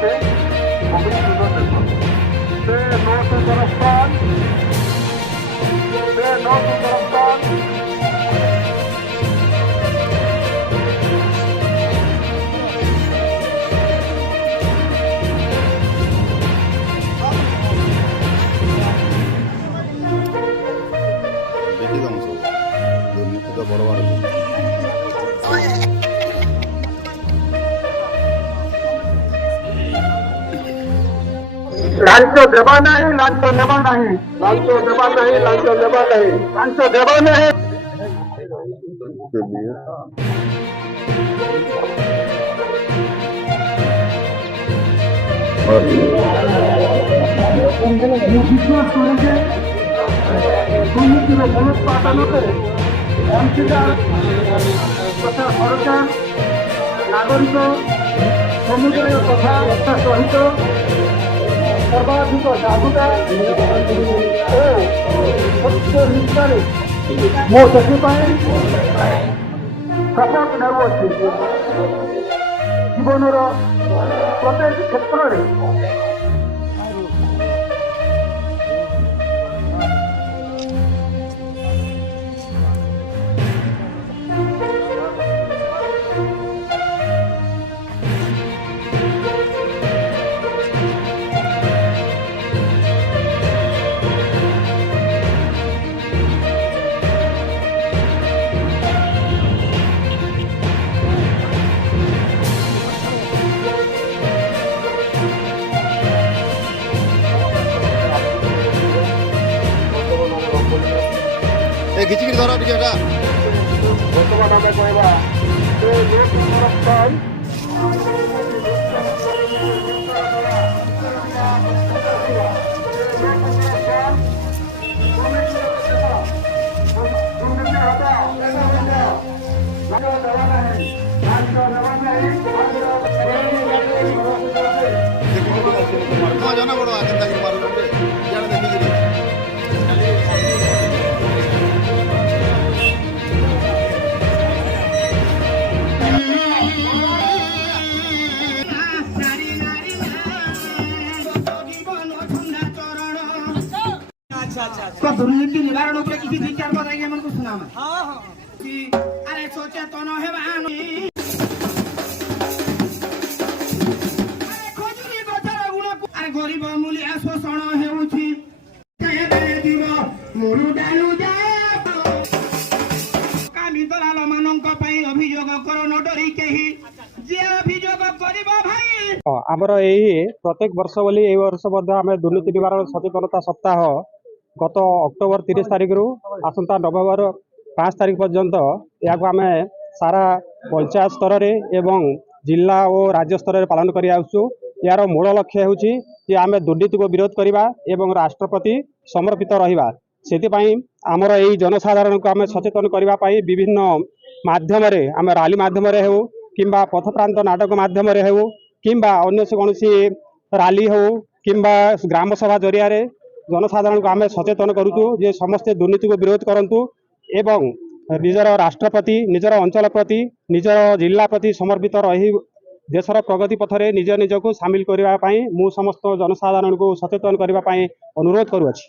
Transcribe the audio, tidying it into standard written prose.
से पब्लिक सुंदर से नो टू गिरफ्तार से नो टू गिरफ्तार देखी जाऊँ सब दुर्नीति तो बड़ बड़ लांच देवा नहीं लांच देवा नहीं लांच देवा नहीं लांच देवा नहीं लांच देवा नहीं के लिए और नागरिक समुदाय तथा सहित सर्वाधिक जागरूकता सत्य निष्ठार मो से सपोर्ट नेउछि जीवन प्रत्येक क्षेत्र में ए घिचिक धर टिके एटा बर्तमान आम कहवा हाँ जाना बड़ो आके तक मारू रे यार देखी गिरी तो दुर्नीति निवारण उपरे किसी विचार बताएंगे मन को सुना मैं हां हां कि अरे सोचे तो न हे बानी अरे खोजनी गोचर गुण अरे गरीब मूल्य शोषण हेउछि केबे दिव मोरु डालु जा कामी दलाल मानक पई अभियोग करो न डरी केही जे अभियोग करिबो भाई आमर यही प्रत्येक वर्ष बोली ए वर्ष आम दुर्नीति निवारण सचेतनता सप्ताह गत अक्टोबर 30 तारिख रु आसंता नवेम्बर 5 तारिख पर्यंत यहाँ आम सारा पंचायत स्तर एवं जिला और राज्य स्तर पालन कर यार मूल लक्ष्य होची आम दुर्नीति को विरोध करवा एवं राष्ट्रपति समर्पित रहिबा सेतिपई आमर यही जनसाधारण को आम सचेतन करने विभिन्न माध्यम आम रैली माध्यम हो किंबा पथप्रांत नाटक माध्यम हो किंबा अन्य कौन रैली हो किंबा ग्राम सभा जरिया जनसाधारण को आम सचेतन करूँ जे समस्ते दुर्नीति को विरोध करूँ एवं निजर राष्ट्रपति निजर अंचल प्रति निजर जिला प्रति समर्पित रही देशर प्रगति पथरे निज निजक सामिल करने मु समस्त जनसाधारण को सचेतन करने अनुरोध करुँच।